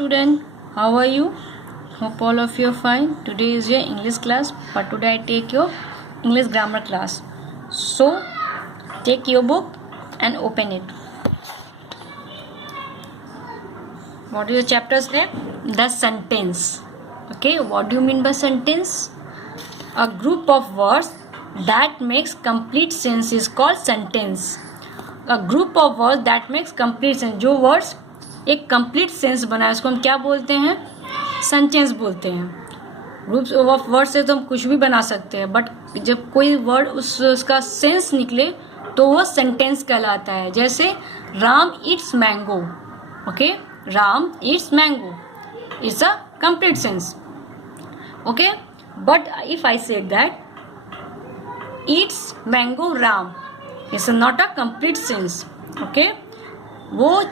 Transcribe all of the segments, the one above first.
student, how are you? Hope all of you are fine. Today is your English class, but today I take your English grammar class. So take your book and open it. What is your chapter's name? The sentence. Okay, what do you mean by sentence? A group of words that makes complete sense is called sentence. A group of words that makes complete sense, जो words एक complete sense बनाए उसको हम क्या बोलते हैं? Sentence बोलते हैं. ग्रुप्स ऑफ वर्ड से तो हम कुछ भी बना सकते हैं, बट जब कोई वर्ड उसका सेंस निकले तो वो सेंटेंस कहलाता है. जैसे Ram Yeats mango. Okay, Ram Yeats mango, it's a complete sense. Okay, but if I say that eats mango Ram, it's not a complete sense. Okay, वो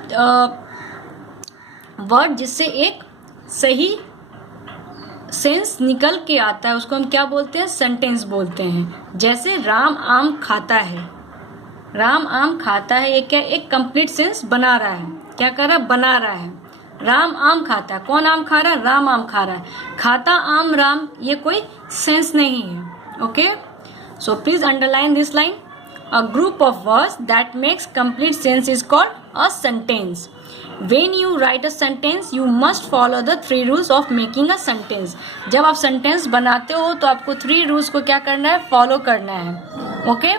वर्ड जिससे एक सही सेंस निकल के आता है उसको हम क्या बोलते हैं? सेंटेंस बोलते हैं. जैसे राम आम खाता है. राम आम खाता है, ये क्या एक कंप्लीट सेंस बना रहा है. क्या कर रहा है? बना रहा है. राम आम खाता है. कौन आम खा रहा है? राम आम खा रहा है. खाता आम राम, ये कोई सेंस नहीं है. Okay, so please underline this line. A group of words that makes complete sense is called a sentence. When you write a sentence, you must follow the 3 rules of making a sentence. जब आप sentence बनाते हो तो आपको 3 rules को क्या करना है? फॉलो करना है. Okay,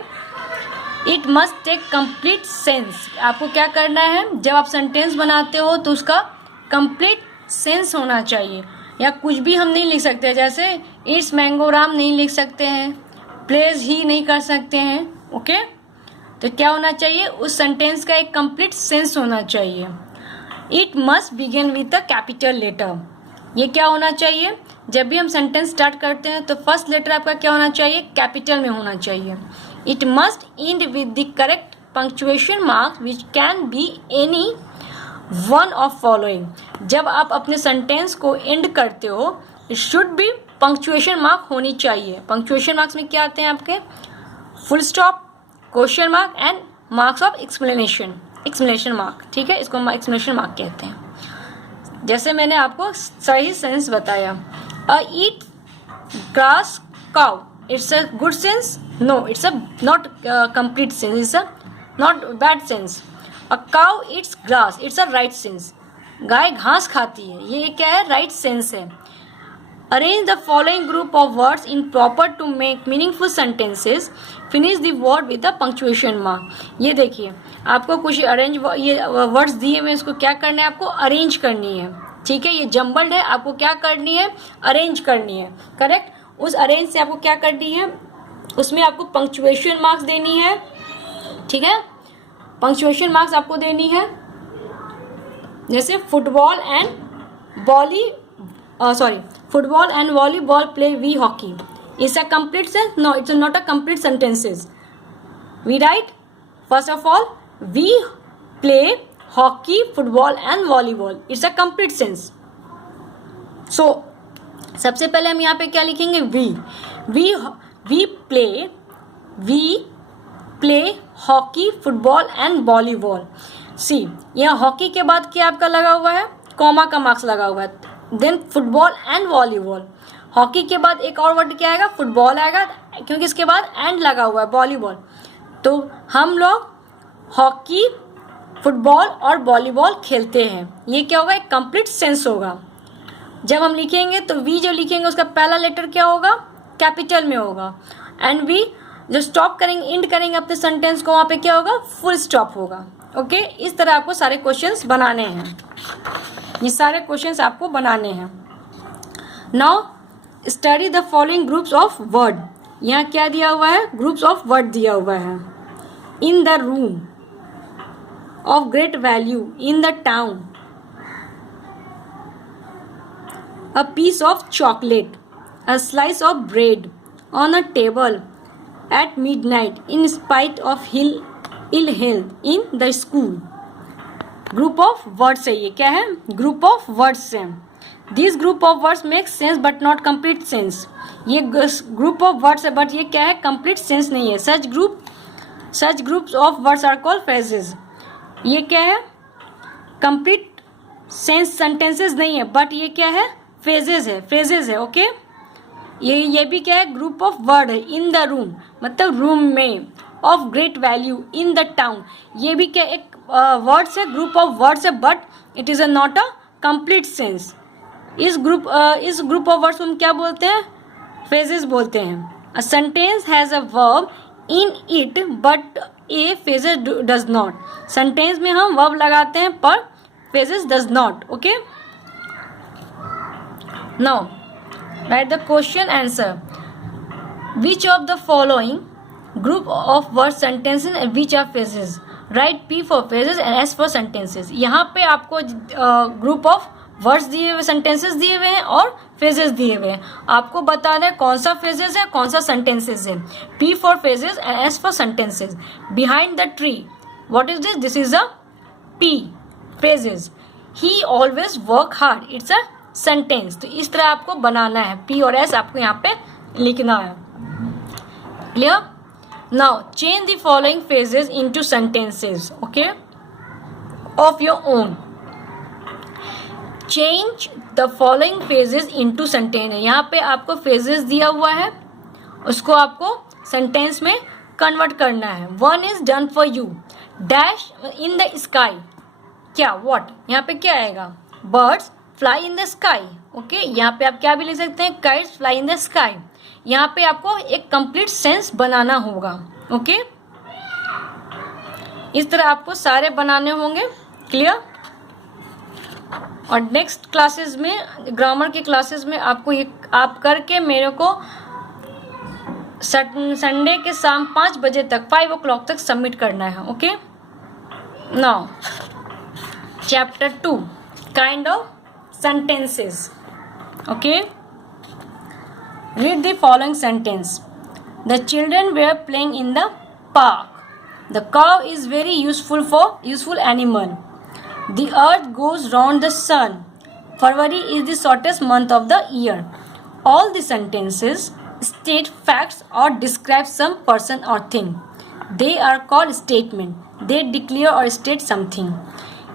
it must take complete sense. आपको क्या करना है? जब आप सेंटेंस बनाते हो तो उसका कंप्लीट सेंस होना चाहिए. या कुछ भी हम नहीं लिख सकते, जैसे इट्स मैंगो राम नहीं लिख सकते हैं, प्लेज ही नहीं कर सकते हैं. ओके, तो क्या होना चाहिए? उस सेंटेंस का एक कंप्लीट सेंस होना चाहिए. It must begin with a capital letter. ये क्या होना चाहिए? जब भी हम सेंटेंस स्टार्ट करते हैं तो फर्स्ट लेटर आपका क्या होना चाहिए? कैपिटल में होना चाहिए. It must and with the correct punctuation mark which can be any one of following. जब आप अपने सेंटेंस को एंड करते हो, it should be punctuation mark होनी चाहिए. पंक्चुएशन मार्क्स में क्या आते हैं आपके? Full stop, question mark and marks of explanation. Explanation mark, ठीक है, इसको हम एक्सप्लेनेशन मार्क कहते हैं. जैसे मैंने आपको सही सेंस बताया. A eat grass cow, it's a good sense? No, it's a not complete sense, it's a not bad sense. A cow eats grass, it's a right sense. गाय घास खाती है, ये क्या है? राइट सेंस है. Arrange the following group of words in proper to make meaningful sentences. Finish the word with the punctuation mark. ये देखिए, आपको कुछ अरेंज ये वर्ड्स दिए हुए, इसको क्या करना है? आपको अरेंज करनी है. ठीक है, ये जम्बल्ड है, आपको क्या करनी है? अरेंज करनी है. करेक्ट. उस अरेंज से आपको क्या करनी है? उसमें आपको पंक्चुएशन मार्क्स देनी है. ठीक है, पंक्चुएशन मार्क्स आपको देनी है. जैसे football and football and volleyball play we hockey. Is a complete sense? No, it's not a complete sentences. We write, first of all, we play hockey, football and volleyball. It's a complete sense. So सबसे पहले हम यहाँ पे क्या लिखेंगे? we play hockey, football and volleyball. See, यहाँ hockey के बाद क्या आपका लगा हुआ है? कॉमा का मार्क्स लगा हुआ है. Then football and volleyball. Hockey के बाद एक और वर्ड क्या आएगा? फुटबॉल आएगा, क्योंकि इसके बाद एंड लगा हुआ है वॉलीबॉल. तो हम लोग हॉकी, फुटबॉल और वॉलीबॉल खेलते हैं. ये क्या होगा? एक कंप्लीट सेंस होगा. जब हम लिखेंगे तो वी जो लिखेंगे उसका पहला लेटर क्या होगा? कैपिटल में होगा. एंड वी जो स्टॉप करेंगे, एंड करेंगे अपने सेंटेंस को, वहाँ पे क्या होगा? फुल स्टॉप होगा. ओके, इस तरह आपको सारे क्वेश्चंस बनाने हैं. ये सारे क्वेश्चंस आपको बनाने हैं. Now study the following groups of word. यहाँ क्या दिया हुआ है? ग्रुप्स ऑफ वर्ड दिया हुआ है. In the room, of great value, in the town, a piece of chocolate, a slice of bread, on a table, at midnight, in spite of ill health, in the school. Group of words है. ये क्या है? Group of words है. This group of words make sense but not complete sense. ये group of words है, but ये क्या है? कंप्लीट सेंस नहीं है. Such groups of words are called phrases. ये क्या है? कंप्लीट सेंस सेंटेंसेस नहीं है, बट ये क्या है, फ्रेजेज है। ओके, ये भी क्या है, ग्रुप ऑफ वर्ड है। इन द रूम मतलब रूम में, of great value in the town, ये भी क्या एक वर्ड्स है, ग्रुप ऑफ वर्ड्स है, but it is not a complete sense. इस ग्रुप ऑफ वर्ड्स को हम क्या बोलते हैं, फ्रेजेस बोलते हैं। A sentence has a verb in it but A phrases does not. Sentence में हम वर्ब लगाते हैं पर phrases does not. Okay, now write the question answer. Which of the following group of word sentences and which are phrases? Write P for phrases and S for sentences. यहाँ पे आपको group of words दिए हुए, sentences दिए हुए हैं और phrases दिए हुए हैं। आपको बताना है कौन सा फ्रेजेस है, कौन सा सेंटेंसेस है। P for phrases and S for sentences. Behind the tree, what is this? This is a P, phrases. He always work hard. It's a sentence. तो इस तरह आपको बनाना है, पी और एस आपको यहाँ पे लिखना है। Clear? Now change the following phrases into sentences, okay, of your own. Change the following phrases into sentence. यहाँ पे आपको फ्रेजेस दिया हुआ है, उसको आपको सेंटेंस में कन्वर्ट करना है। One is done for you, dash in the sky, क्या, व्हाट, यहाँ पे क्या आएगा, birds fly in the sky. Okay, यहाँ पे आप क्या भी लिख सकते हैं, kites fly in the sky. यहाँ पे आपको एक कंप्लीट सेंस बनाना होगा। ओके, इस तरह आपको सारे बनाने होंगे। क्लियर? और नेक्स्ट क्लासेस में, ग्रामर के क्लासेस में आपको ये आप करके मेरे को संडे के शाम 5 बजे तक, 5 o'clock तक सबमिट करना है। Okay, now chapter 2, kind of sentences. Okay, read the following sentence. The children were playing in the park. The cow is very useful animal. The earth goes round the sun. February is the shortest month of the year. All the sentences state facts or describe some person or thing. They are called statement. They declare or state something.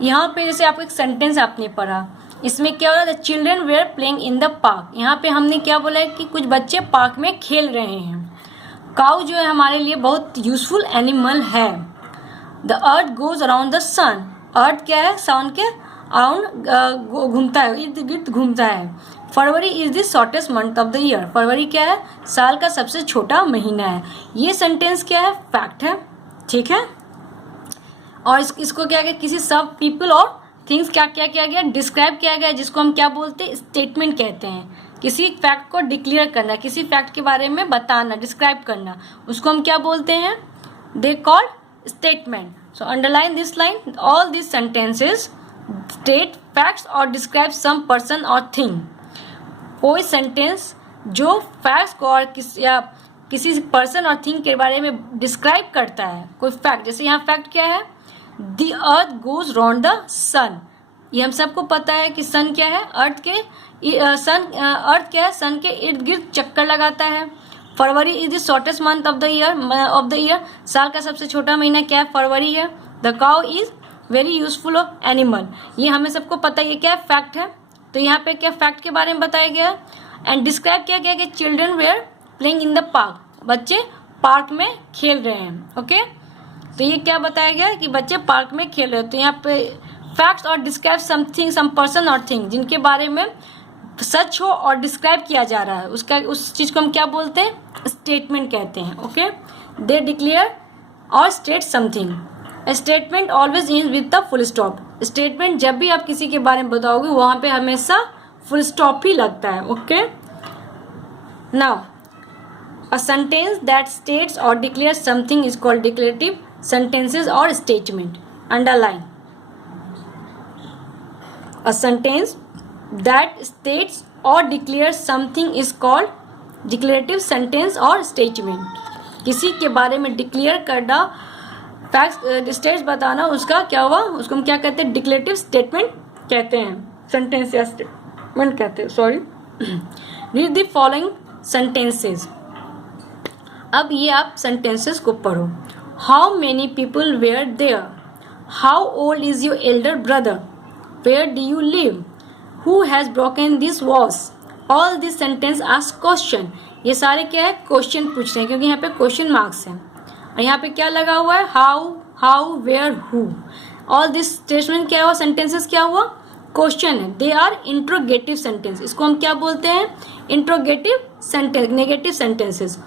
यहाँ पे जैसे आपको एक sentence आपने पढ़ा, इसमें क्या हो रहा है, the children were playing in the park. यहाँ पे हमने क्या बोला है कि कुछ बच्चे पार्क में खेल रहे हैं। काऊ जो है हमारे लिए बहुत यूजफुल एनिमल है। The earth goes around the sun, earth क्या है, सन के अराउंड घूमता है, इर्द गिर्द घूमता है। February is the shortest month of the year, फरवरी क्या है, साल का सबसे छोटा महीना है। ये सेंटेंस क्या है, फैक्ट है। ठीक है, और इसको क्या गया, किसी सब पीपल और थिंग्स क्या क्या किया गया, डिस्क्राइब किया गया, जिसको हम क्या बोलते हैं, स्टेटमेंट कहते हैं। किसी फैक्ट को डिक्लेयर करना, किसी फैक्ट के बारे में बताना, डिस्क्राइब करना, उसको हम क्या बोलते हैं, they call statement. So underline this line, all this sentences state facts और डिस्क्राइब सम पर्सन और थिंग। कोई सेंटेंस जो फैक्ट्स को और किसी पर्सन और थिंग के बारे में डिस्क्राइब करता है, कोई फैक्ट, जैसे यहाँ फैक्ट क्या है, The earth goes round the sun. ये हम सबको पता है कि सन क्या है, अर्थ क्या है, सन के इर्द गिर्द चक्कर लगाता है। February is the shortest month of the year, साल का सबसे छोटा महीना क्या है, फरवरी है। The cow is very useful animal, ये हमें सबको पता है, ये क्या है, फैक्ट है। तो यहाँ पे क्या फैक्ट के बारे में बताया गया है। एंड डिस्क्राइब किया गया कि children were playing in the park, बच्चे पार्क में खेल रहे हैं। ओके, तो ये क्या बताया गया कि बच्चे पार्क में खेल रहे हो। तो यहाँ पे फैक्ट्स और डिस्क्राइब समथिंग, सम पर्सन और थिंग, जिनके बारे में सच हो और डिस्क्राइब किया जा रहा है, उसका उस चीज़ को हम क्या बोलते हैं, स्टेटमेंट कहते हैं। ओके, दे डिक्लेयर और state something. Statement always is with the full stop. Statement जब भी आप किसी के बारे में बताओगे वहाँ पे हमेशा फुल स्टॉप ही लगता है। Okay, now a sentence that states or declare something is called declarative sentences or statement. Underline. A sentence that states or declares something is called declarative sentence or statement. किसी के बारे में declare करना, facts states बताना, उसका क्या हुआ, उसको हम क्या कहते हैं, डिक्लेरेटिव स्टेटमेंट कहते हैं, सेंटेंस या स्टेटमेंट कहते हैं। Sorry, read the following sentences. अब ये आप सेंटेंसेस को पढ़ो। How many people were there? How old is your elder brother? Where do you live, who has broken this vase, all this sentence ask question. ये सारे क्या है, question पूछ रहे हैं, क्योंकि यहाँ पे क्वेश्चन मार्क्स हैं। और यहाँ पे क्या लगा हुआ है, how where who. All this statement क्या हुआ, सेंटेंसेस क्या हुआ, क्वेश्चन है। दे आर इंट्रोगेटिव सेंटेंस, इसको हम क्या बोलते हैं, interrogative sentence, negative sentences.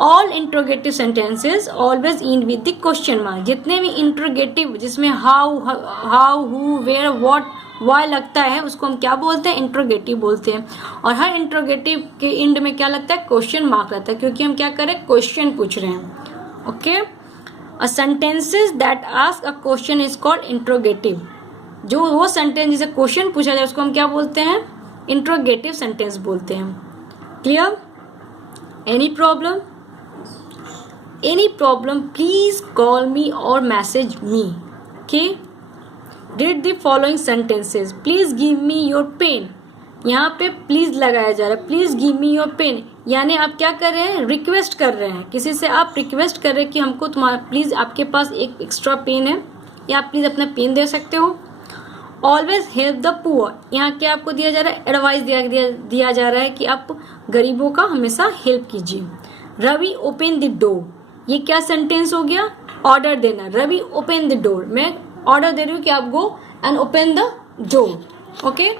All interrogative sentences always end with the question mark. जितने भी इंट्रोगेटिव जिसमें how who where what why लगता है उसको हम क्या बोलते हैं, इंट्रोगेटिव बोलते हैं। और हर इंट्रोगेटिव के एंड में क्या लगता है, क्वेश्चन मार्क लगता है, क्योंकि हम क्या करें, क्वेश्चन पूछ रहे हैं। Okay, a sentences that ask a question is called interrogative. जो वो सेंटेंस जिसे क्वेश्चन पूछा जाए उसको हम क्या बोलते हैं, इंट्रोगेटिव सेंटेंस बोलते हैं। Clear? Any problem? Any problem please call me or message me. Okay, read the following sentences, please give me your pen. यहाँ पे प्लीज लगाया जा रहा है, please give me your pen, यानी आप क्या कर रहे हैं, रिक्वेस्ट कर रहे हैं, किसी से आप रिक्वेस्ट कर रहे हैं कि हमको तुम्हारा प्लीज आपके पास एक एक्स्ट्रा पेन है, या आप प्लीज अपना पेन दे सकते हो। ऑलवेज हेल्प द पुअर, यहाँ क्या आपको दिया जा रहा है, एडवाइस दिया जा रहा है कि आप गरीबों का हमेशा हेल्प कीजिए। रवि ओपन द डोर, ये क्या सेंटेंस हो गया, ऑर्डर देना। रवि ओपन द डोर, मैं ऑर्डर दे रही हूँ कि आप go and open the door. Okay,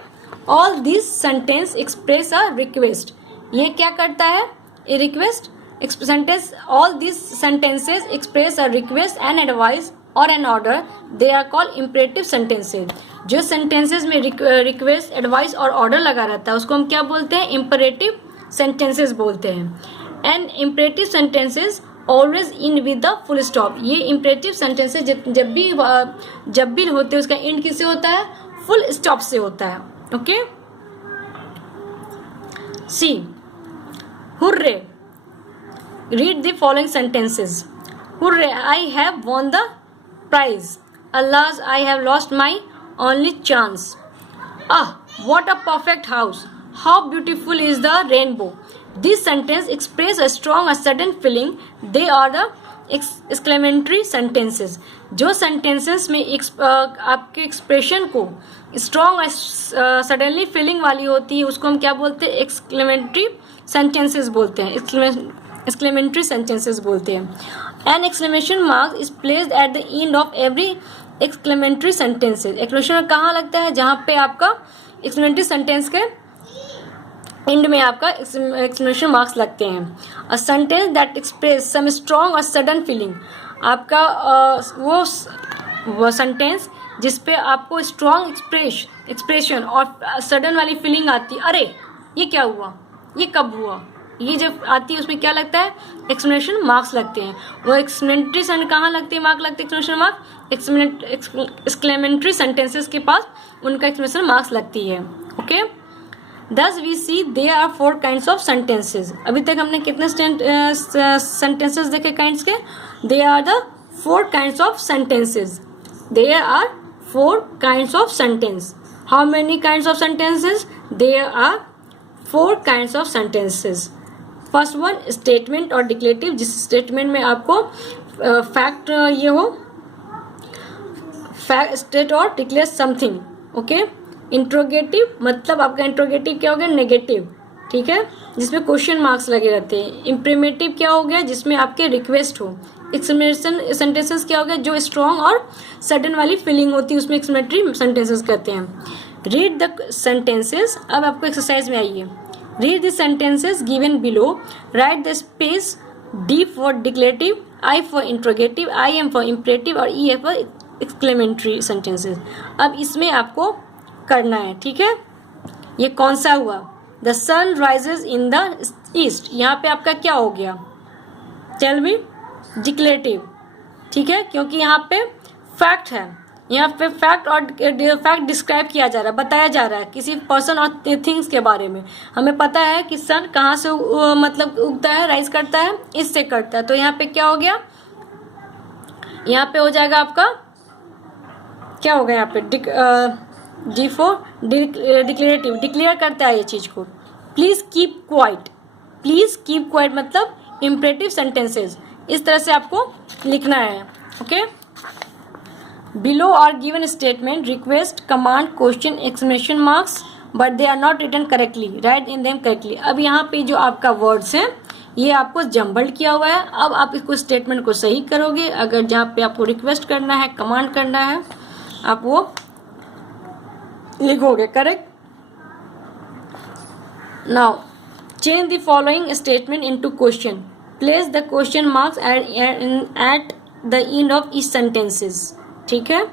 all this sentence express a request, ये क्या करता है, a request sentence. All this sentences express a request and advice और an order, they are called imperative sentences. जो सेंटेंसेज में request, advice और order लगा रहता है उसको हम क्या बोलते हैं, इम्परेटिव सेंटेंसेज बोलते हैं। And imperative sentences always in with the full stop. ये इम्परेटिव सेंटेंसेज जब भी होते हैं उसका एंड किससे होता है, फुल स्टॉप से होता है। Okay, see, hurray, read the following sentences. Hurray, I have won the prize. Alas, I have lost my only chance. Ah, what a perfect house. How beautiful is the rainbow. This sentence express a strong or sudden feeling. They are the exclamatory sentences. जो sentences में आपके expression को strong और suddenly feeling वाली होती है उसको हम क्या बोलते हैं, exclamatory sentences बोलते हैं, exclamatory sentences बोलते हैं। An exclamation mark is placed at the end of every exclamatory sentences. exclamation कहाँ लगता है, जहाँ पे आपका exclamatory sentence के end में आपका exclamation marks लगते हैं। A sentence that express some strong or sudden feeling, आपका वो sentence जिसपे आपको strong expression और sudden वाली feeling आती है, अरे ये क्या हुआ, ये कब हुआ, ये जब आती है उसमें क्या लगता है, एक्सप्लेनेशन मार्क्स लगते हैं। वो एक्सप्लेनेटरी सेंटेंस कहाँ लगते हैं, मार्क लगते हैं, एक्सप्लेनेशन मार्क एक्सक्लेमेटरी सेंटेंसेस के पास उनका एक्सप्लेनेशन मार्क्स लगती है। Okay, thus we see they are 4 kinds of sentences. अभी तक हमने कितने सेंटेंसेस देखे काइंड्स के, they are the 4 kinds of sentences. They are 4 kinds of sentence. How many kinds of sentences, they are 4 kinds of sentences. First one, statement और declarative, जिस statement में आपको फैक्ट ये हो, फैक्ट स्टेट और declare something. Okay, interrogative मतलब आपका interrogative क्या हो गया, नेगेटिव, ठीक है, जिसमें क्वेश्चन मार्क्स लगे रहते हैं। इम्प्रीमेटिव क्या हो गया, जिसमें आपके रिक्वेस्ट हो। एक्सप्लेनेशन सेंटेंसेस क्या हो गया, जो स्ट्रॉन्ग और सडन वाली फीलिंग होती है उसमें एक्सप्लेनेटरी सेंटेंसेस कहते हैं। रीड द सेंटेंसेस, अब आपको एक्सरसाइज में आइए। Read the sentences given below. Write the space D for declarative, I for interrogative, I am for imperative और E for exclamatory sentences. अब इसमें आपको करना है, ठीक है। ये कौन सा हुआ, The sun rises in the east, यहाँ पे आपका क्या हो गया, Tell me, declarative, ठीक है, क्योंकि यहाँ पे फैक्ट है, यहाँ पे फैक्ट और फैक्ट डिस्क्राइब किया जा रहा है, बताया जा रहा है किसी पर्सन और थिंग्स के बारे में। हमें पता है कि सन कहाँ से मतलब उगता है, राइज करता है, इससे करता है। तो यहाँ पे क्या हो गया, यहाँ पे हो जाएगा आपका क्या होगा, यहाँ पे डी फॉर डिक्लेरेटिव, डिक्लेयर करता है ये चीज़ को। Please keep quiet, please keep quiet मतलब इम्परेटिव सेंटेंसेज, इस तरह से आपको लिखना है। Okay, below are given statement request command question exclamation marks but they are not written correctly, right in them correctly. अब यहाँ पे जो आपका वर्ड्स है ये आपको जम्बल्ड किया हुआ है। अब आप इसको स्टेटमेंट को सही करोगे। अगर जहाँ पे आपको रिक्वेस्ट करना है, कमांड करना है, आप वो लिखोगे correct. Now change the following statement into question, place the question marks at the end of each sentences. ठीक है,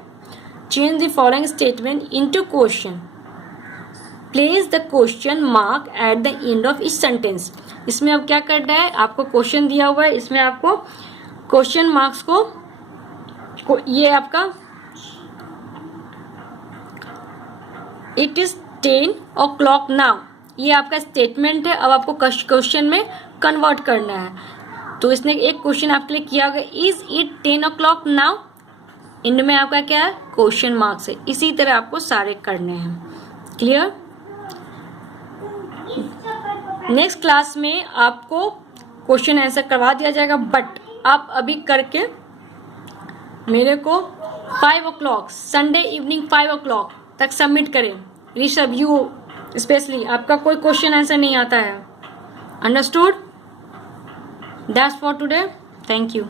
change the following statement into question, place the question mark at the end of each sentence. इसमें अब क्या करना है, आपको question दिया हुआ है, इसमें आपको क्वेश्चन मार्क्स को ये आपका इट इज 10 o'clock नाउ, ये आपका स्टेटमेंट है। अब आपको क्वेश्चन में कन्वर्ट करना है। तो इसने एक क्वेश्चन आपके लिए किया होगा, इज इट 10 o'clock नाउ, इनमें में आपका क्या है, क्वेश्चन मार्क्स है। इसी तरह आपको सारे करने हैं। क्लियर। नेक्स्ट क्लास में आपको क्वेश्चन आंसर करवा दिया जाएगा, बट आप अभी करके मेरे को 5 o'clock संडे इवनिंग 5 o'clock तक सबमिट करें। ऋषभ यू स्पेशली, आपका कोई क्वेश्चन आंसर नहीं आता है। Understood? That's for today. Thank you.